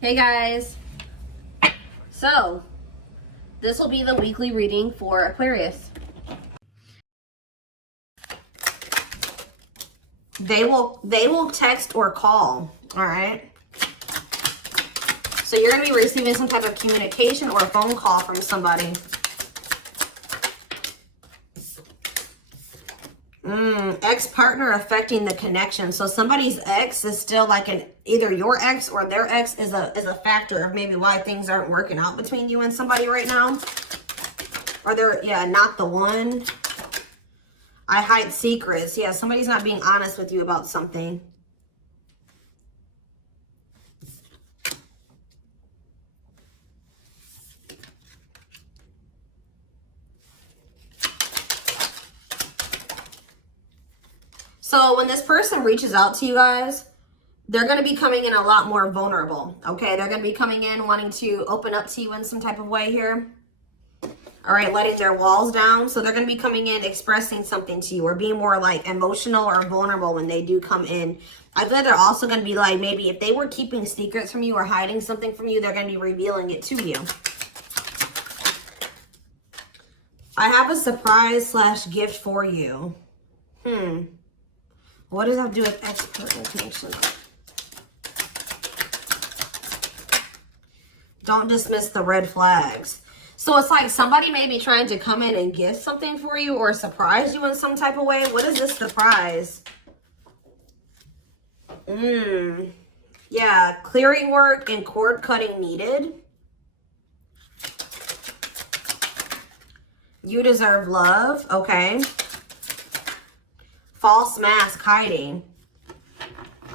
Hey guys, so this will be the weekly reading for Aquarius. They will text or call, all right? So you're going to be receiving some type of communication or a phone call from somebody. Ex-partner affecting the connection. So somebody's ex is still like either your ex or their ex is a factor of maybe why things aren't working out between you and somebody right now. Or they're, yeah, not the one. I hide secrets. Yeah, somebody's not being honest with you about something. So when this person reaches out to you guys, they're going to be coming in a lot more vulnerable, okay? They're going to be coming in wanting to open up to you in some type of way here. All right, letting their walls down. So they're going to be coming in expressing something to you or being more like emotional or vulnerable when they do come in. I feel like they're also going to be like, maybe if they were keeping secrets from you or hiding something from you, they're going to be revealing it to you. I have a surprise / gift for you. What does that have to do with ex-partner connection? Don't dismiss the red flags. So it's like somebody may be trying to come in and gift something for you or surprise you in some type of way. What is this surprise? Yeah, clearing work and cord cutting needed. You deserve love. Okay. False mask hiding.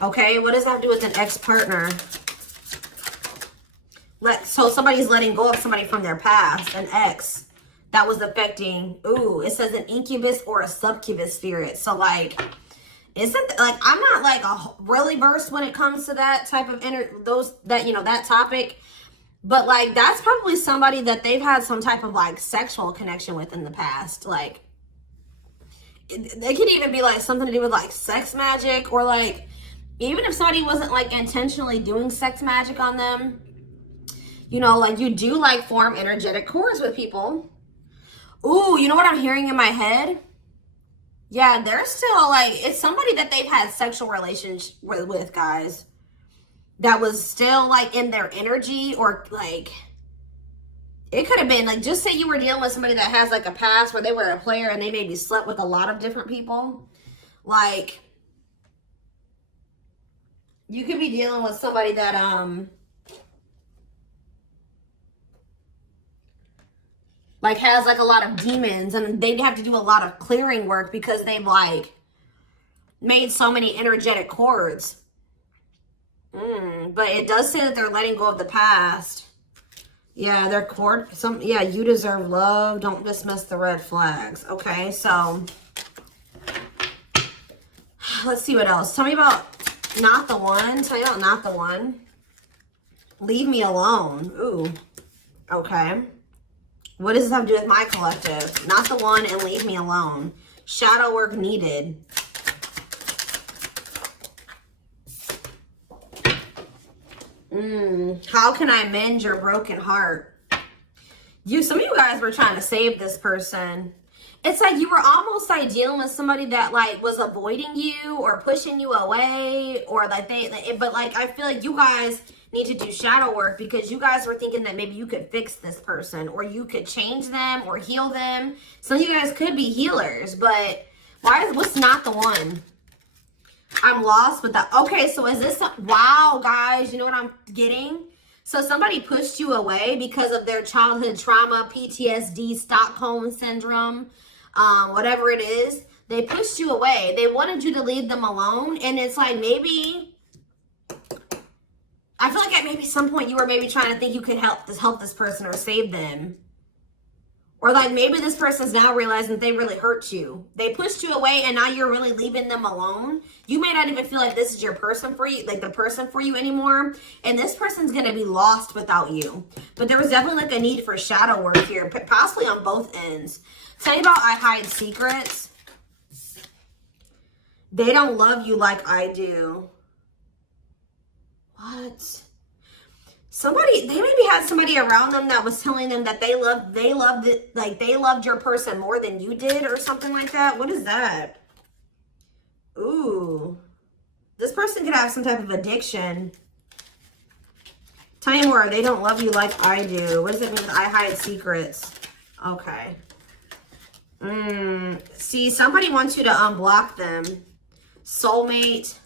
Okay, what does that have to do with an ex-partner? So somebody's letting go of somebody from their past, an ex that was affecting. Ooh, it says an incubus or a succubus spirit. So like, isn't like, I'm not like really versed when it comes to that type of that topic, but like that's probably somebody that they've had some type of like sexual connection with in the past. Like they could even be like something to do with like sex magic, or like even if somebody wasn't like intentionally doing sex magic on them, you know, like you do like form energetic cords with people. Ooh, you know what I'm hearing in my head? Yeah, they're still like, it's somebody that they've had sexual relations with, guys, that was still like in their energy, or like it could have been like, just say you were dealing with somebody that has like a past where they were a player and they maybe slept with a lot of different people. Like you could be dealing with somebody that like has like a lot of demons, and they'd have to do a lot of clearing work because they've like made so many energetic cords. But it does say that they're letting go of the past. Yeah, their cord, yeah, you deserve love. Don't dismiss the red flags. Okay, so let's see what else. Tell me about not the one. Tell me about not the one. Leave me alone. Ooh, okay. What does this have to do with my collective? Not the one and leave me alone. Shadow work needed. How can I mend your broken heart? Some of you guys were trying to save this person. It's like you were almost like dealing with somebody that like was avoiding you or pushing you away, or like but like I feel like you guys need to do shadow work because you guys were thinking that maybe you could fix this person or you could change them or heal them. Some of you guys could be healers, but what's not the one? I'm lost with that. Okay, so is this, wow, guys, you know what I'm getting? So somebody pushed you away because of their childhood trauma, PTSD, Stockholm syndrome, whatever it is. They pushed you away. They wanted you to leave them alone. And it's like maybe, I feel like at maybe some point you were maybe trying to think you could help this person or save them. Or like maybe this person's now realizing that they really hurt you. They pushed you away and now you're really leaving them alone. You may not even feel like this is your person for you, like the person for you anymore. And this person's going to be lost without you. But there was definitely like a need for shadow work here, possibly on both ends. Tell me about I hide secrets. They don't love you like I do. What? Somebody, they maybe had somebody around them that was telling them that they loved it, like they loved your person more than you did or something like that. What is that? Ooh. This person could have some type of addiction. Tell me more. They don't love you like I do. What does it mean with I hide secrets? Okay. See, somebody wants you to unblock them. Soulmate.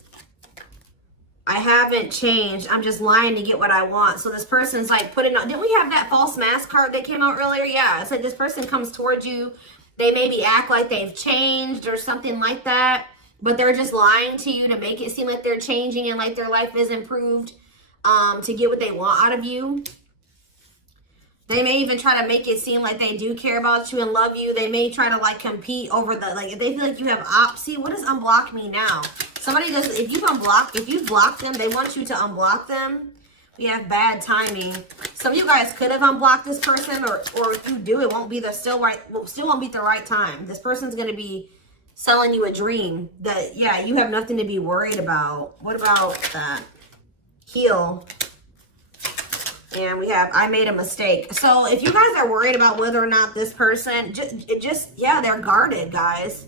I haven't changed. I'm just lying to get what I want. So this person's like putting on, didn't we have that false mask card that came out earlier? Yeah, it's like this person comes towards you. They maybe act like they've changed or something like that, but they're just lying to you to make it seem like they're changing and like their life is improved, to get what they want out of you. They may even try to make it seem like they do care about you and love you. They may try to like compete over the, like if they feel like you have see, what does unblock me now? Somebody does, if you've blocked them, they want you to unblock them. We have bad timing. Some of you guys could have unblocked this person, or if you do, it won't be the still won't be the right time. This person's gonna be selling you a dream that, yeah, you have nothing to be worried about. What about that? Heal. And we have, I made a mistake. So if you guys are worried about whether or not this person, yeah, they're guarded, guys.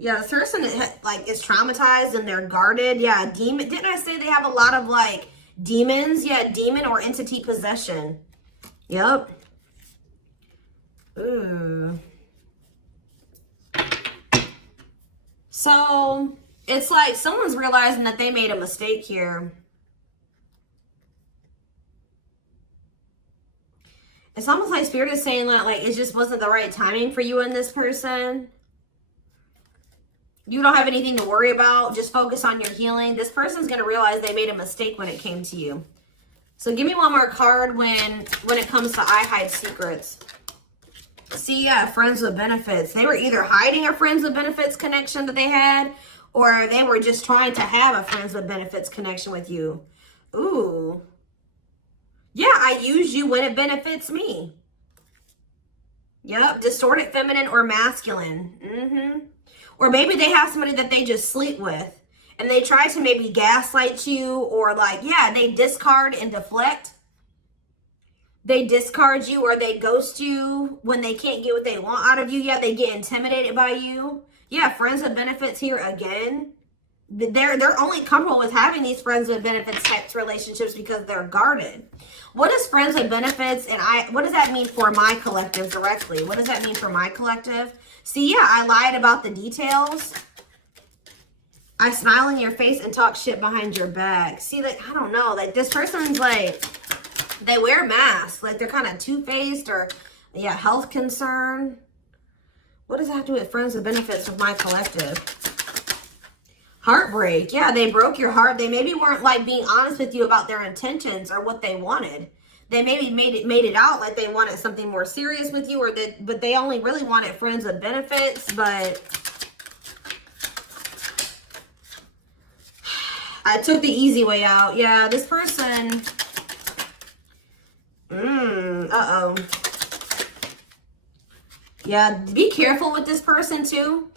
Yeah, this person like is traumatized and they're guarded. Yeah, demon. Didn't I say they have a lot of like demons? Yeah, demon or entity possession. Yep. Ooh. So it's like someone's realizing that they made a mistake here. It's almost like Spirit is saying that like it just wasn't the right timing for you and this person. You don't have anything to worry about. Just focus on your healing. This person's going to realize they made a mistake when it came to you. So give me one more card when it comes to I hide secrets. See, yeah, friends with benefits. They were either hiding a friends with benefits connection that they had, or they were just trying to have a friends with benefits connection with you. Ooh. Yeah, I use you when it benefits me. Yep, distorted feminine or masculine. Or maybe they have somebody that they just sleep with and they try to maybe gaslight you, or like, yeah, they discard and deflect. They discard you or they ghost you when they can't get what they want out of you. Yeah, they get intimidated by you. Yeah, friends with benefits here again. They're only comfortable with having these friends with benefits types relationships because they're guarded. What is friends with benefits, and what does that mean for my collective directly? What does that mean for my collective? See, yeah, I lied about the details. I smile in your face and talk shit behind your back. See, like, I don't know, like this person's like, they wear masks, like they're kind of two-faced, or yeah, health concern. What does that have to do with friends with benefits with my collective? Heartbreak. Yeah, they broke your heart. They maybe weren't like being honest with you about their intentions or what they wanted. They maybe made it out like they wanted something more serious with you, but they only really wanted friends with benefits. But I took the easy way out. Yeah, this person. Uh-oh. Yeah, be careful with this person too.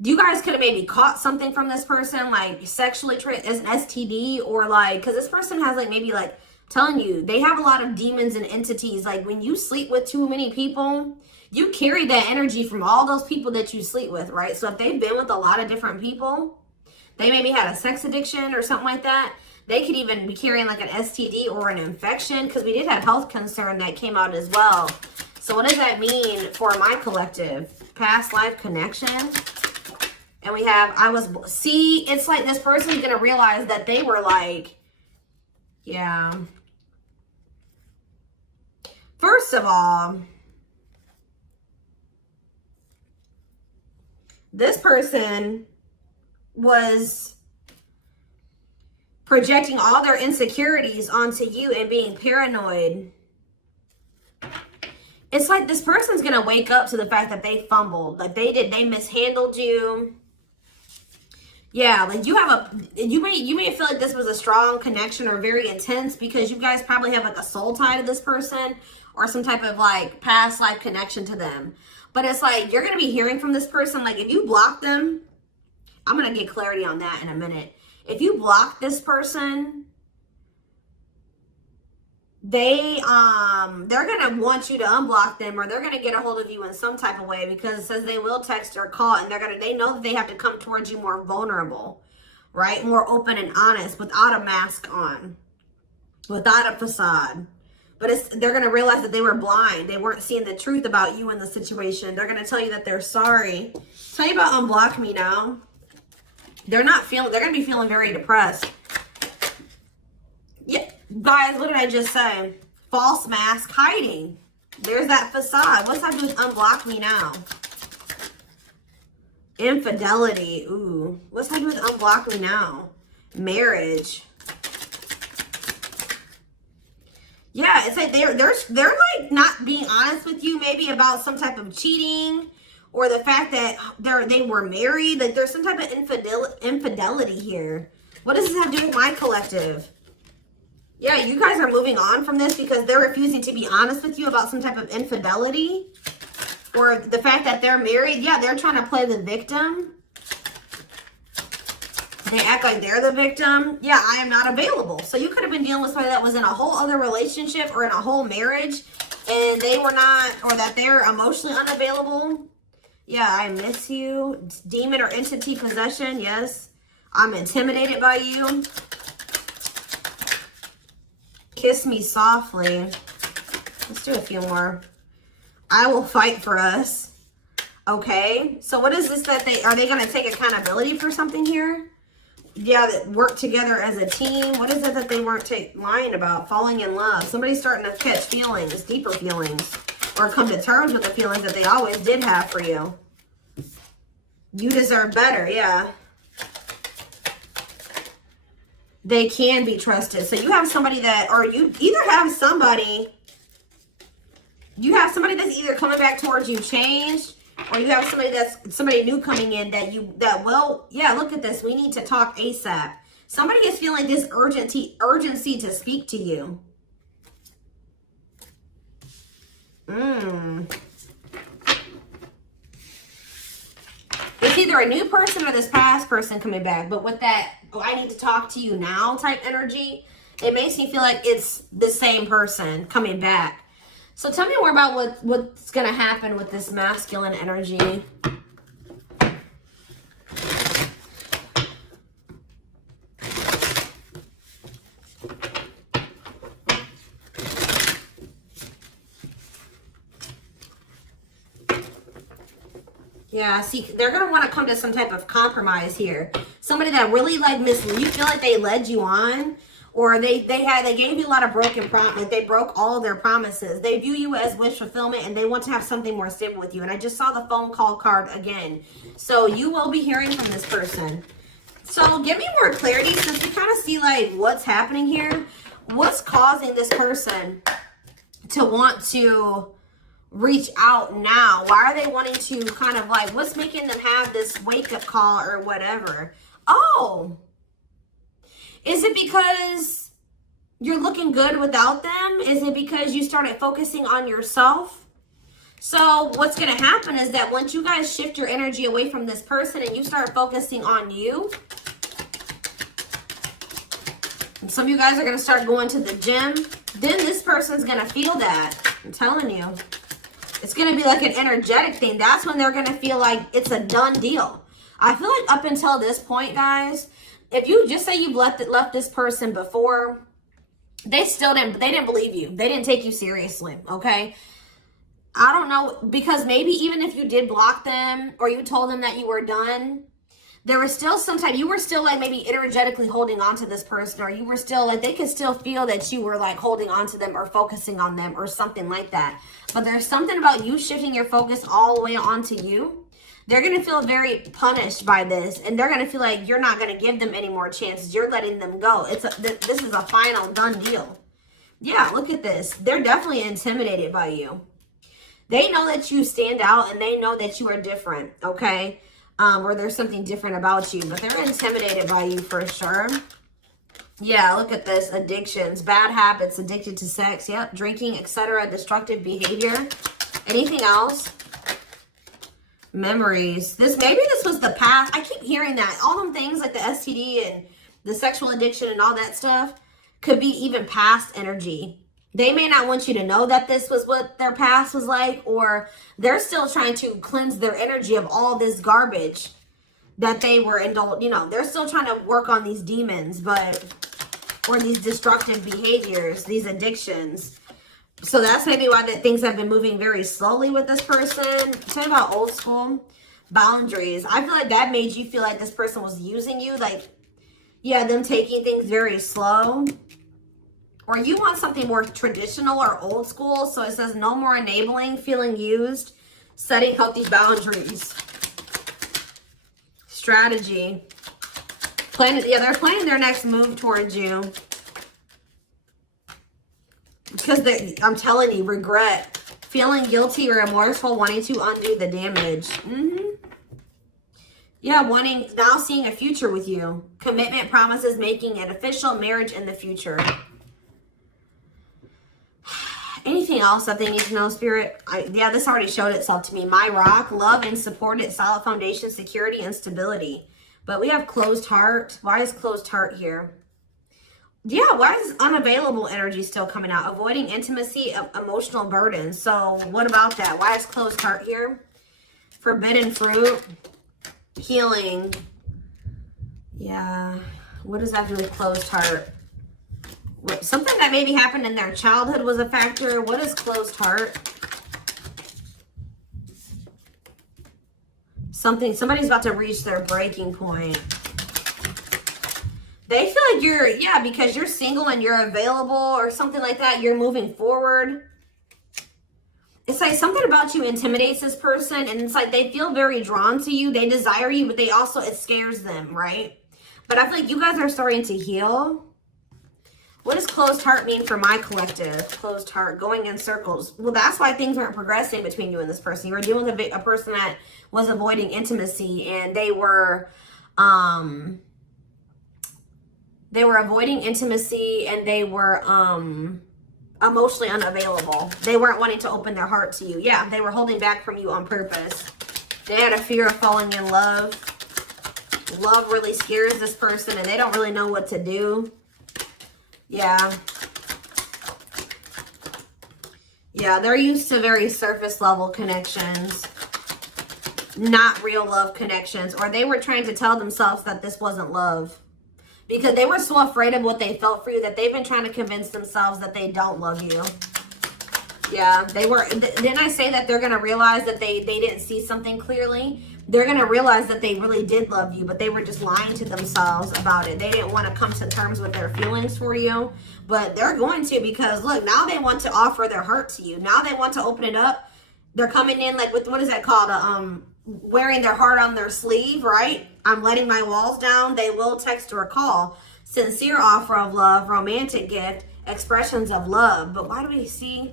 You guys could have maybe caught something from this person, like sexually as an STD, or like, because this person has like maybe like telling you they have a lot of demons and entities. Like when you sleep with too many people, you carry that energy from all those people that you sleep with, right? So if they've been with a lot of different people, they maybe had a sex addiction or something like that. They could even be carrying like an STD or an infection, because we did have health concern that came out as well. So what does that mean for my collective? Past life connection. And we have, see, it's like this person's going to realize that they were like, yeah. First of all, this person was projecting all their insecurities onto you and being paranoid. It's like this person's going to wake up to the fact that they fumbled. Like they mishandled you. Yeah, like you may feel like this was a strong connection or very intense because you guys probably have like a soul tie to this person or some type of like past life connection to them. But it's like you're going to be hearing from this person. Like if you block them, I'm going to get clarity on that in a minute. If you block this person, they're gonna want you to unblock them, or they're gonna get a hold of you in some type of way, because it says they will text or call, and they know that they have to come towards you more vulnerable, right? More open and honest, without a mask on, without a facade. But they're gonna realize that they were blind. They weren't seeing the truth about you in the situation. They're gonna tell you that they're sorry. Tell you about unblock me now. They're gonna be feeling very depressed. Yeah, guys, what did I just say? False mask hiding. There's that facade. What's that do with unblock me now? Infidelity. Ooh. What's that do with unblock me now? Marriage. Yeah, it's like they're like not being honest with you, maybe about some type of cheating, or the fact that they were married. Like there's some type of infidelity here. What does this have to do with my collective? Yeah, you guys are moving on from this because they're refusing to be honest with you about some type of infidelity, or the fact that they're married. Yeah, they're trying to play the victim. They act like they're the victim. Yeah, I am not available. So you could have been dealing with somebody that was in a whole other relationship or in a whole marriage, and they were not, or that they're emotionally unavailable. Yeah, I miss you. Demon or entity possession. Yes, I'm intimidated by you. Kiss me softly. Let's do a few more. I will fight for us. Okay, so what is this that are they going to take accountability for something here? Yeah, that work together as a team. What is it that they weren't lying about? Falling in love. Somebody's starting to catch feelings, deeper feelings, or come to terms with the feelings that they always did have for you. You deserve better, yeah. They can be trusted. So you have somebody that, or you either have somebody, that's either coming back towards you changed, or you have somebody new coming in that will, yeah, look at this. We need to talk ASAP. Somebody is feeling this urgency to speak to you. It's either a new person or this past person coming back. But with that, oh, I need to talk to you now type energy, it makes me feel like it's the same person coming back. So tell me more about what's going to happen with this masculine energy. Yeah, see, they're going to want to come to some type of compromise here. Somebody that really like misled you, feel like they led you on, or they gave you a lot of broken promises. They broke all of their promises. They view you as wish fulfillment, and they want to have something more stable with you. And I just saw the phone call card again. So you will be hearing from this person. So give me more clarity, since we kind of see like what's happening here. What's causing this person to want to reach out now? Why are they wanting to kind of like, what's making them have this wake-up call or whatever? Oh, is it because you're looking good without them? Is it because you started focusing on yourself? So what's going to happen is that once you guys shift your energy away from this person and you start focusing on you, and some of you guys are going to start going to the gym, then this person's going to feel that. I'm telling you. It's going to be like an energetic thing. That's when they're going to feel like it's a done deal. I feel like up until this point, guys, if you just say you've left this person before, they didn't believe you. They didn't take you seriously, okay? I don't know, because maybe even if you did block them or you told them that you were done, there was still you were still like maybe energetically holding on to this person, or you were still like, they could still feel that you were like holding on to them or focusing on them or something like that. But there's something about you shifting your focus all the way onto you. They're going to feel very punished by this, and they're going to feel like you're not going to give them any more chances. You're letting them go. This is a final done deal. Yeah, look at this. They're definitely intimidated by you. They know that you stand out, and they know that you are different, okay? Or there's something different about you, but they're intimidated by you for sure. Yeah, look at this. Addictions, bad habits, addicted to sex, yep, drinking, etc., destructive behavior. Anything else? Memories. Maybe this was the past. I keep hearing that. All them things like the STD and the sexual addiction and all that stuff could be even past energy They may not want you to know that this was what their past was like, or they're still trying to cleanse their energy of all this garbage that they were indulged. You know, they're still trying to work on these demons, or these destructive behaviors, these addictions. So that's maybe why that things have been moving very slowly with this person. Talking about old school boundaries. I feel like that made you feel like this person was using you. Like, yeah, them taking things very slow. Or you want something more traditional or old school. So it says no more enabling, feeling used, setting healthy boundaries. Strategy. They're planning their next move towards you. Because I'm telling you, regret. Feeling guilty or remorseful, wanting to undo the damage. Yeah, now seeing a future with you. Commitment, promises, making an official marriage in the future. Anything else that they need to know, Spirit? Yeah, this already showed itself to me. My rock, love and supported, solid foundation, security, and stability. But we have closed heart. Why is closed heart here? Yeah, why is unavailable energy still coming out? Avoiding intimacy, emotional burden. So what about that? Why is closed heart here? Forbidden fruit, healing. Yeah, what does that do with closed heart? Something that maybe happened in their childhood was a factor. What is closed heart? Somebody's about to reach their breaking point. They feel like because you're single and you're available or something like that, you're moving forward. It's like something about you intimidates this person, and it's like they feel very drawn to you. They desire you, but it scares them, right? But I feel like you guys are starting to heal. What does closed heart mean for my collective? Closed heart, going in circles. Well, that's why things weren't progressing between you and this person. You were dealing with a person that was avoiding intimacy, and they were avoiding intimacy, and they were emotionally unavailable. They weren't wanting to open their heart to you. Yeah, they were holding back from you on purpose. They had a fear of falling in love. Love really scares this person, and they don't really know what to do. Yeah. Yeah, they're used to very surface level connections, not real love connections. Or they were trying to tell themselves that this wasn't love, because they were so afraid of what they felt for you that they've been trying to convince themselves that they don't love you. Yeah, they were. Didn't I say that they're going to realize that they didn't see something clearly? They're going to realize that they really did love you, but they were just lying to themselves about it. They didn't want to come to terms with their feelings for you, but they're going to, because look, now they want to offer their heart to you. Now they want to open it up. They're coming in like with, what is that called? Wearing their heart on their sleeve, right? I'm letting my walls down. They will text or call. Sincere offer of love, romantic gift, expressions of love. But why do we see?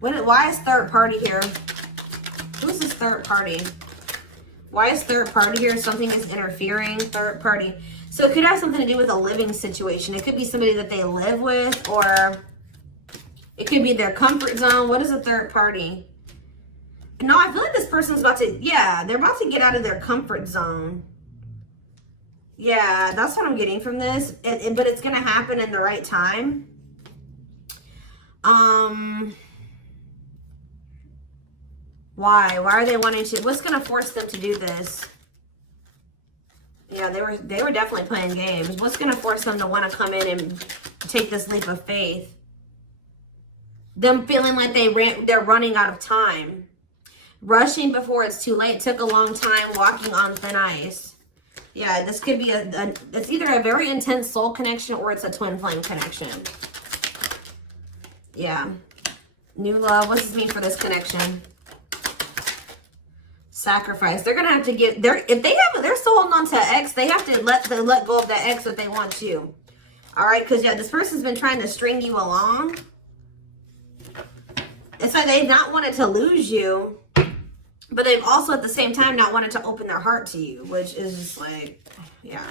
Why is third party here? Who's this third party? Why is third party here? Something is interfering. Third party. So it could have something to do with a living situation. It could be somebody that they live with, or it could be their comfort zone. What is a third party? No, I feel like this person's about to, they're about to get out of their comfort zone. Yeah, that's what I'm getting from this. But it's going to happen in the right time. Why are they wanting to? What's going to force them to do this? Yeah, they were definitely playing games. What's going to force them to want to come in and take this leap of faith? Them feeling like they're running out of time. Rushing before it's too late. Took a long time, walking on thin ice. Yeah, this could be it's either a very intense soul connection or it's a twin flame connection. Yeah. New love. What does this mean for this connection? Sacrifice. They're gonna have to give. If they're still holding on to an ex, they have to let go of that ex if they want to. All right, because this person's been trying to string you along. It's like they've not wanted to lose you, but they've also at the same time not wanted to open their heart to you, which is just like, yeah.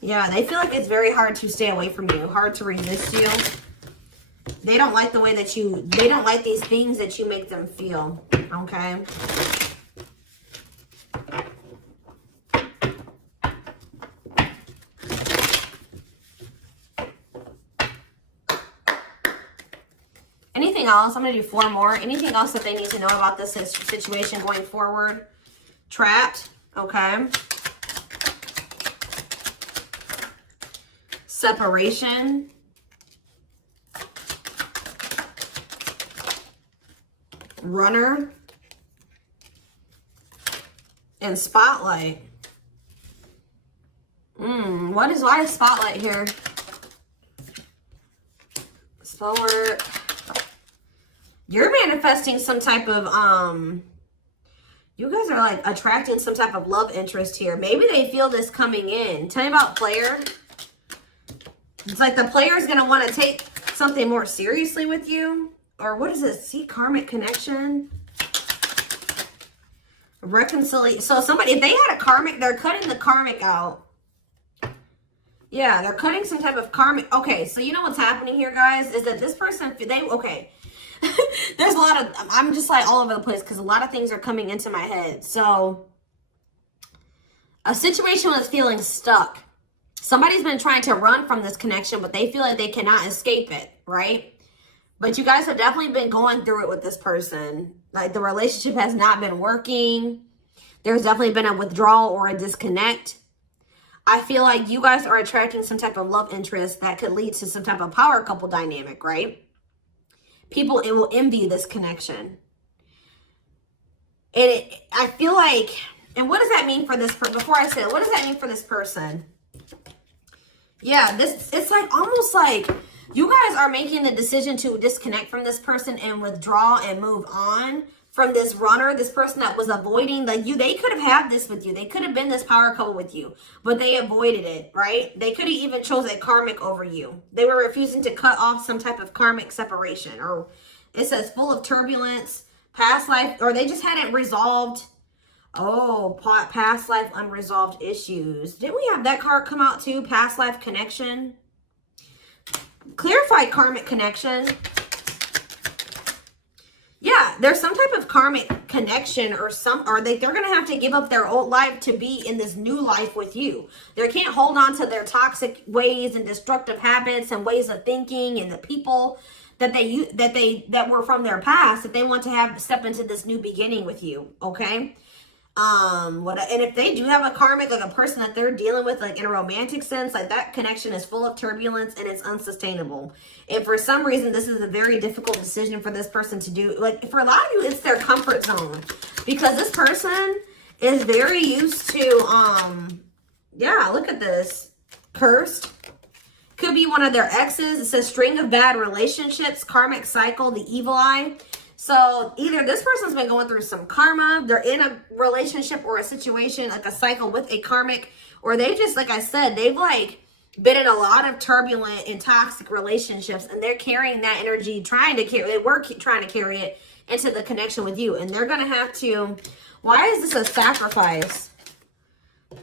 Yeah, they feel like it's very hard to stay away from you, hard to resist you. They don't like the way that they don't like these things that you make them feel, okay? Anything else? I'm going to do 4 more. Anything else that they need to know about this situation going forward? Trapped. Okay. Separation. Runner. And spotlight. Why is spotlight here? Forward. You're manifesting some type of you guys are like attracting some type of love interest here. Maybe they feel this coming in. Tell me about player. It's like the player is going to want to take something more seriously with you. Or what is this? See, karmic connection. Reconciliation. So somebody, if they had a karmic, they're cutting the karmic out. Yeah, they're cutting some type of karmic. Okay, so you know what's happening here, guys, is that this person, okay. There's a lot of, I'm just like all over the place because a lot of things are coming into my head. So a situation was feeling stuck. Somebody's been trying to run from this connection, but they feel like they cannot escape it, right? But you guys have definitely been going through it with this person. Like the relationship has not been working. There's definitely been a withdrawal or a disconnect. I feel like you guys are attracting some type of love interest that could lead to some type of power couple dynamic, right? People, it will envy this connection. And I feel like, and what does that mean for this person? Before I say it, what does that mean for this person? Yeah, it's like almost like you guys are making the decision to disconnect from this person and withdraw and move on from this runner, this person that was avoiding they could have had this with you. They could have been this power couple with you, but they avoided it, right? They could have even chose a karmic over you. They were refusing to cut off some type of karmic separation, or it says full of turbulence, past life, or they just hadn't resolved. Oh, past life unresolved issues. Didn't we have that card come out too? Past life connection. Clarified karmic connection. Yeah, there's some type of karmic connection or they're going to have to give up their old life to be in this new life with you. They can't hold on to their toxic ways and destructive habits and ways of thinking and the people that were from their past that they want to step into this new beginning with you, okay? And if they do have a karmic, like a person that they're dealing with, like in a romantic sense, like that connection is full of turbulence and it's unsustainable. And for some reason, this is a very difficult decision for this person to do. Like for a lot of you, it's their comfort zone because this person is very used to, yeah, look at this. Cursed. Could be one of their exes. It says string of bad relationships, karmic cycle, the evil eye. So either this person's been going through some karma, they're in a relationship or a situation, like a cycle with a karmic, or they just, like I said, they've like been in a lot of turbulent and toxic relationships and they're carrying that energy, trying to carry it into the connection with you. And they're going to have to, why is this a sacrifice?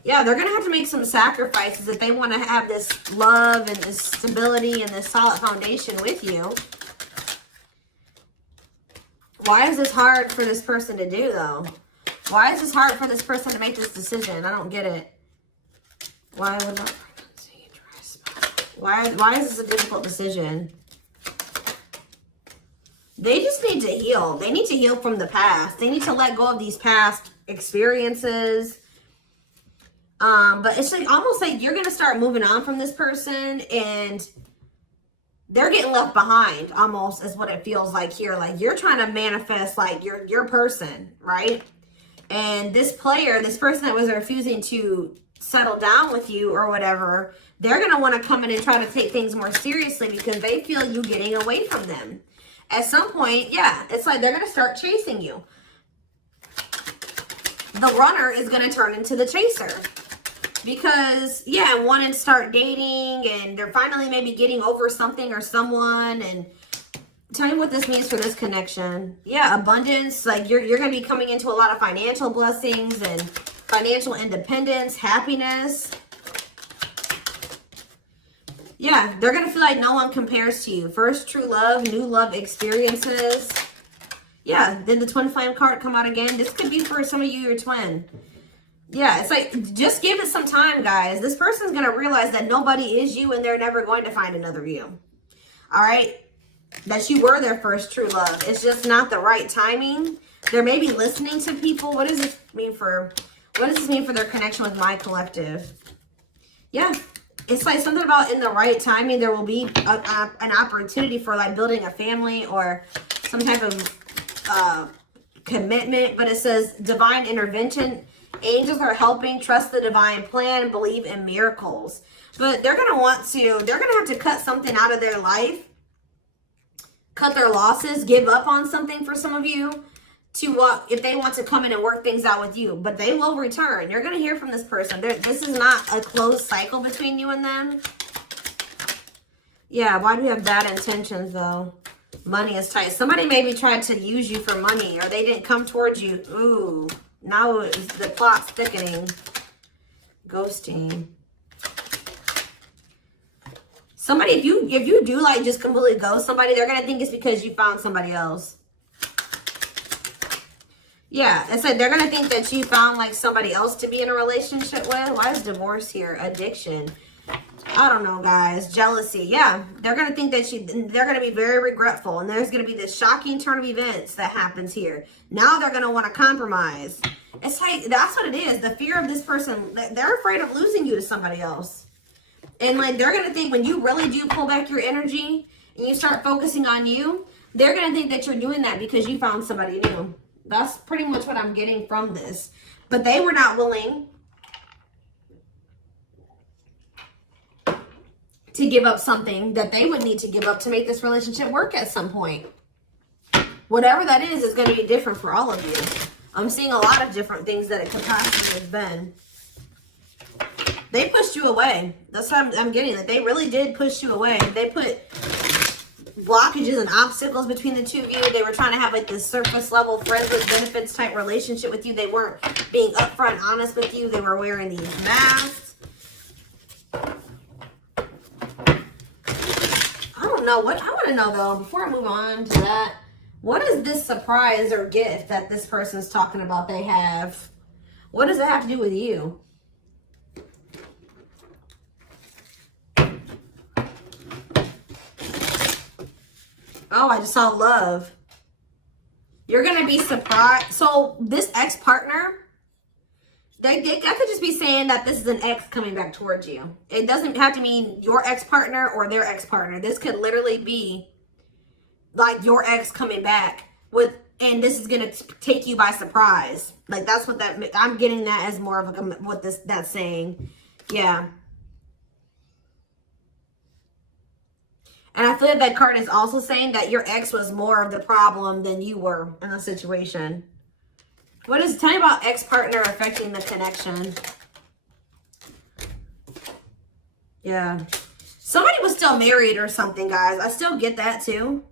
Yeah, they're going to have to make some sacrifices if they want to have this love and this stability and this solid foundation with you. Why is this hard for this person to do, though? Why is this hard for this person to make this decision? I don't get it. Why would not pregnancy, dry spot? Why is this a difficult decision? They just need to heal. They need to heal from the past. They need to let go of these past experiences. But it's like almost like you're going to start moving on from this person and they're getting left behind almost is what it feels like here. Like you're trying to manifest like your person, right? And this person that was refusing to settle down with you or whatever, they're going to want to come in and try to take things more seriously because they feel you getting away from them. At some point, yeah, it's like they're going to start chasing you. The runner is going to turn into the chaser. Because, yeah, wanting to start dating and they're finally maybe getting over something or someone. And tell me what this means for this connection. Yeah, abundance. Like you're going to be coming into a lot of financial blessings and financial independence, happiness. Yeah, they're going to feel like no one compares to you. First true love, new love experiences. Yeah, then the twin flame card come out again. This could be for some of you, your twin. Yeah, it's like, just give it some time, guys. This person's going to realize that nobody is you and they're never going to find another you. All right? that you were their first true love. It's just not the right timing. They're maybe listening to people. What does this mean for their connection with my collective? Yeah. It's like something about in the right timing, there will be an opportunity for like building a family or some type of commitment. But it says divine intervention. Angels are helping. Trust the divine plan. Believe in miracles. But they're going to have to cut something out of their life. Cut their losses. Give up on something for some of you. If they want to come in and work things out with you, but they will return. You're going to hear from this person. This is not a closed cycle between you and them. Yeah, why do we have bad intentions though? Money is tight. Somebody maybe tried to use you for money or they didn't come towards you. Ooh, now the plot's thickening. Ghosting. Somebody, if you do like just completely ghost somebody, they're going to think it's because you found somebody else. Yeah, it said they're going to think that you found like somebody else to be in a relationship with. Why is divorce here? Addiction. I don't know, guys. Jealousy. Yeah, they're going to think that they're going to be very regretful. And there's going to be this shocking turn of events that happens here. Now they're going to want to compromise. It's like, that's what it is. The fear of this person, they're afraid of losing you to somebody else. And like, they're going to think when you really do pull back your energy and you start focusing on you, they're going to think that you're doing that because you found somebody new. That's pretty much what I'm getting from this. But they were not willing to give up something that they would need to give up to make this relationship work at some point. Whatever that is going to be different for all of you. I'm seeing a lot of different things that it could possibly have been. They pushed you away. That's what I'm getting. That they really did push you away. They put blockages and obstacles between the two of you. They were trying to have like this surface level friends with benefits type relationship with you. They weren't being upfront honest with you. They were wearing these masks. I don't know what I want to know though, before I move on to that, what is this surprise or gift that this person's talking about they have? What does it have to do with you? Oh, I just saw love. You're going to be surprised. So this ex-partner, they could just be saying that this is an ex coming back towards you. It doesn't have to mean your ex-partner or their ex-partner. This could literally be like your ex coming back and this is going to take you by surprise. Like that's what I'm getting that as more of what that's saying. Yeah. And I feel like that card is also saying that your ex was more of the problem than you were in the situation. Tell me about ex-partner affecting the connection. Yeah. Somebody was still married or something, guys. I still get that too.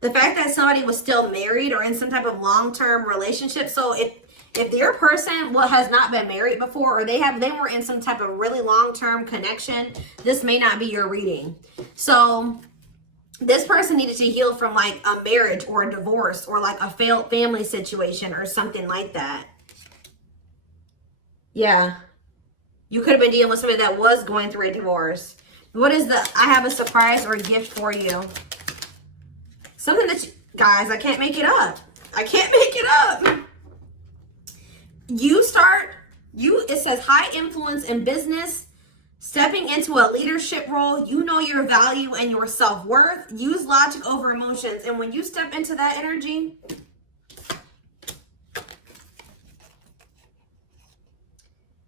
The fact that somebody was still married or in some type of long-term relationship. So if your person has not been married before or they were in some type of really long-term connection, this may not be your reading. So this person needed to heal from like a marriage or a divorce or like a failed family situation or something like that. Yeah. You could have been dealing with somebody that was going through a divorce. What is I have a surprise or a gift for you. Something that guys, I can't make it up. I can't make it up. It says high influence in business. Stepping into a leadership role, you know your value and your self-worth. Use logic over emotions. And when you step into that energy,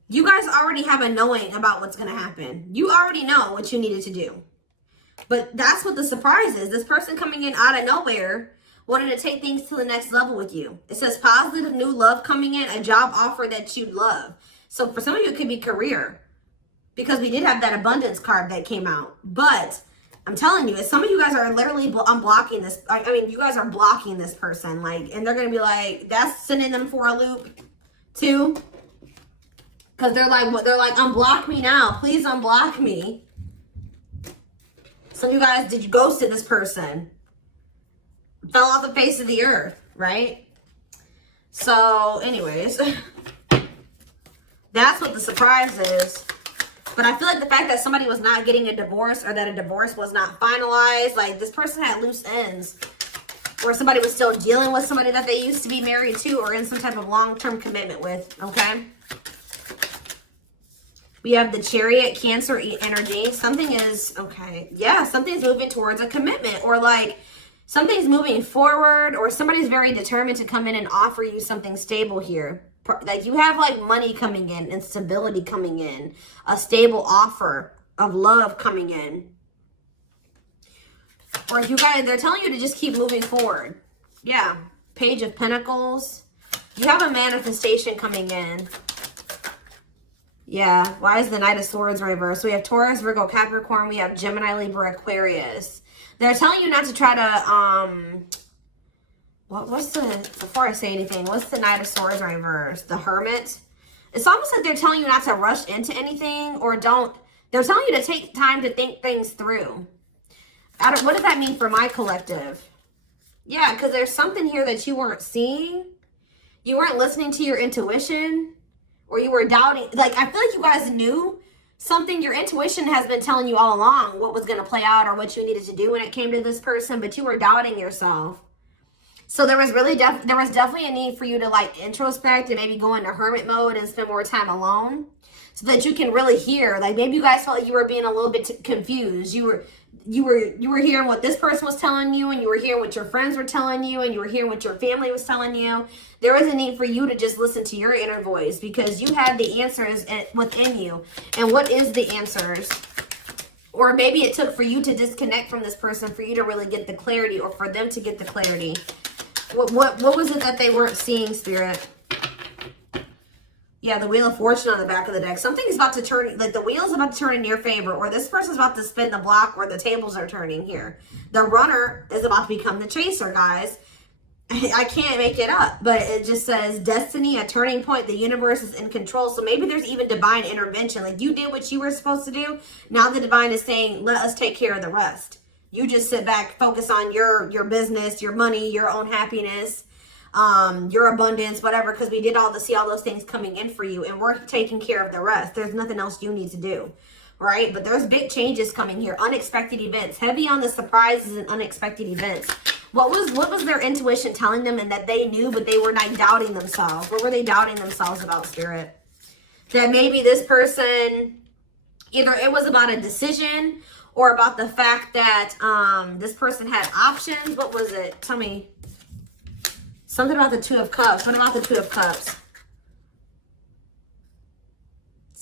you guys already have a knowing about what's going to happen. You already know what you needed to do. But that's what the surprise is. This person coming in out of nowhere wanted to take things to the next level with you. It says positive new love coming in, a job offer that you'd love. So for some of you, it could be career. Because we did have that abundance card that came out. But I'm telling you, some of you guys are literally unblocking this. I mean, you guys are blocking this person. Like, and they're going to be like, that's sending them for a loop too. Because they're like, unblock me now. Please unblock me. Some of you guys, did you ghosted this person? Fell off the face of the earth, right? So anyways, that's what the surprise is. But I feel like the fact that somebody was not getting a divorce or that a divorce was not finalized, like this person had loose ends. Or somebody was still dealing with somebody that they used to be married to or in some type of long-term commitment with, okay? We have the Chariot, Cancer energy. Something is, okay, yeah, something's moving towards a commitment, or like something's moving forward, or somebody's very determined to come in and offer you something stable here. Like you have like money coming in and stability coming in, a stable offer of love coming in. Or you guys, they're telling you to just keep moving forward. Yeah, Page of Pentacles. You have a manifestation coming in. Yeah, why is the Knight of Swords reversed? We have Taurus, Virgo, Capricorn. We have Gemini, Libra, Aquarius. They're telling you not to try to, what's the, before I say anything, what's the Knight of Swords reversed? The Hermit. It's almost like they're telling you not to rush into anything, or they're telling you to take time to think things through. What does that mean for my collective? Yeah, because there's something here that you weren't seeing. You weren't listening to your intuition, or you were doubting. Like, I feel like you guys knew something. Your intuition has been telling you all along what was going to play out or what you needed to do when it came to this person, but you were doubting yourself. So there was really there was definitely a need for you to like introspect and maybe go into hermit mode and spend more time alone so that you can really hear. Like maybe you guys felt like you were being a little bit confused. You were hearing what this person was telling you, and you were hearing what your friends were telling you, and you were hearing what your family was telling you. There was a need for you to just listen to your inner voice because you have the answers within you. And what is the answers? Or maybe it took for you to disconnect from this person for you to really get the clarity, or for them to get the clarity. What was it that they weren't seeing, Spirit? Yeah, the Wheel of Fortune on the back of the deck. Something's about to turn, like the wheel's about to turn in your favor, or this person's about to spin the block, or the tables are turning here. The runner is about to become the chaser, guys. I can't make it up, but it just says destiny, a turning point. The universe is in control. So maybe there's even divine intervention. Like you did what you were supposed to do. Now the divine is saying, let us take care of the rest. You just sit back, focus on your business, your money, your own happiness, your abundance, whatever, because we did see all those things coming in for you, and we're taking care of the rest. There's nothing else you need to do, right? But there's big changes coming here, unexpected events, heavy on the surprises and unexpected events. What was their intuition telling them, and that they knew, but they were not doubting themselves? What were they doubting themselves about, Spirit? That maybe this person, either it was about a decision or about the fact that this person had options. What was it? Tell me. Something about the Two of Cups. What about the Two of Cups?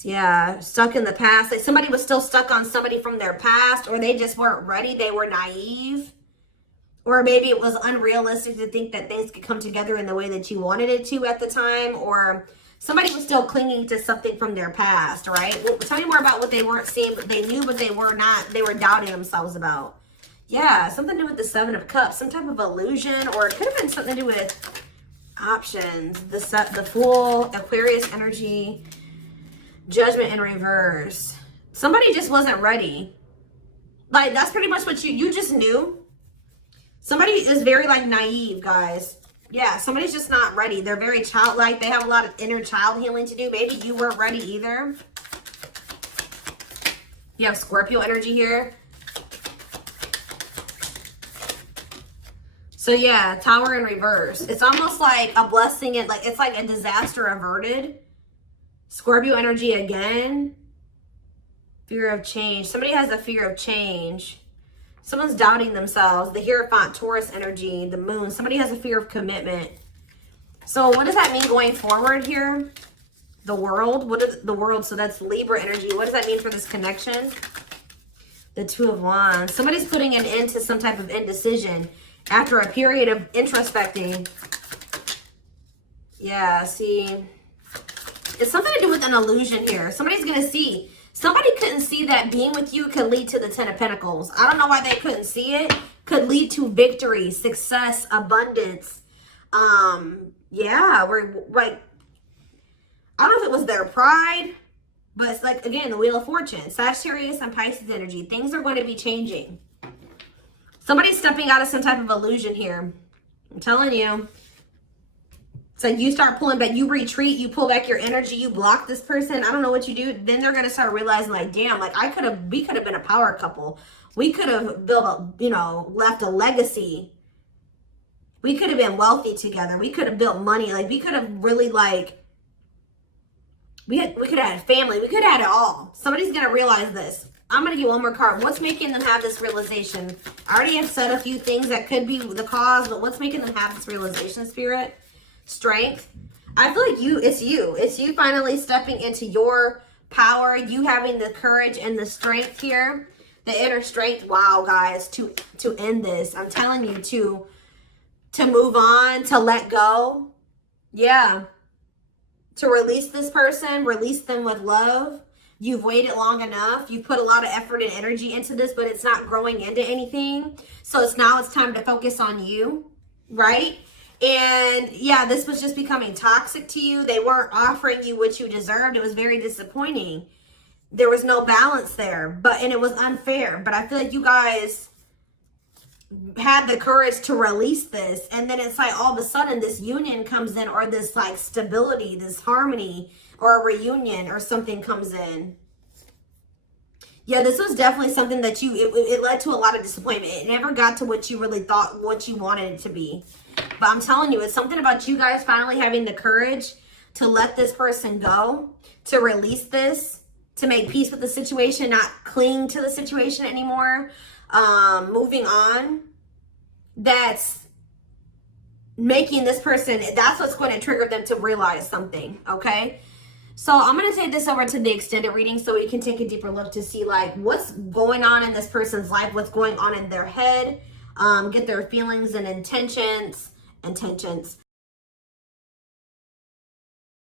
Yeah, stuck in the past. Like somebody was still stuck on somebody from their past, or they just weren't ready. They were naive. Or maybe it was unrealistic to think that things could come together in the way that you wanted it to at the time. Or somebody was still clinging to something from their past, right? Well, tell me more about what they weren't seeing, but they knew, but they were not. They were doubting themselves about. Yeah, something to do with the Seven of Cups, some type of illusion, or it could have been something to do with options. The Fool, Aquarius energy, Judgment in reverse. Somebody just wasn't ready. Like, that's pretty much what you just knew. Somebody is very, like, naive, guys. Yeah, somebody's just not ready. They're very childlike. They have a lot of inner child healing to do. Maybe you weren't ready either. You have Scorpio energy here. So yeah, Tower in reverse. It's almost like a blessing. It's like a disaster averted. Scorpio energy again. Fear of change. Somebody has a fear of change. Someone's doubting themselves. The Hierophant, Taurus energy, the Moon. Somebody has a fear of commitment. So what does that mean going forward here? The World. What is the World? So that's Libra energy. What does that mean for this connection? The Two of Wands. Somebody's putting an end to some type of indecision after a period of introspecting. Yeah, see. It's something to do with an illusion here. Somebody's going to see. Somebody couldn't see that being with you could lead to the Ten of Pentacles. I don't know why they couldn't see it. Could lead to victory, success, abundance. Yeah, we're like, I don't know if it was their pride, but it's like, again, the Wheel of Fortune. Sagittarius and Pisces energy. Things are going to be changing. Somebody's stepping out of some type of illusion here. I'm telling you. So you start pulling back, you retreat, you pull back your energy, you block this person. I don't know what you do. Then they're going to start realizing like, damn, like we could have been a power couple. We could have built a, you know, left a legacy. We could have been wealthy together. We could have built money. Like we could have really like, we could have had a family. We could have had it all. Somebody's going to realize this. I'm going to get one more card. What's making them have this realization? I already have said a few things that could be the cause, but what's making them have this realization, Spirit? Strength. I feel like it's you finally stepping into your power, you having the courage and the strength here, the inner strength. Wow, guys, to end this. I'm telling you, to move on, to let go. Yeah. To release this person, release them with love. You've waited long enough. You've put a lot of effort and energy into this, but it's not growing into anything. So it's time to focus on you, right? And yeah, this was just becoming toxic to you. They weren't offering you what you deserved. It was very disappointing. There was no balance there, and it was unfair. But I feel like you guys had the courage to release this. And then it's like all of a sudden this union comes in, or this like stability, this harmony, or a reunion or something comes in. Yeah, this was definitely something that it led to a lot of disappointment. It never got to what you really thought, what you wanted it to be. But I'm telling you, it's something about you guys finally having the courage to let this person go, to release this, to make peace with the situation, not cling to the situation anymore, moving on. That's making this person, that's what's going to trigger them to realize something, okay? So I'm going to take this over to the extended reading so we can take a deeper look to see like what's going on in this person's life, what's going on in their head, get their feelings and intentions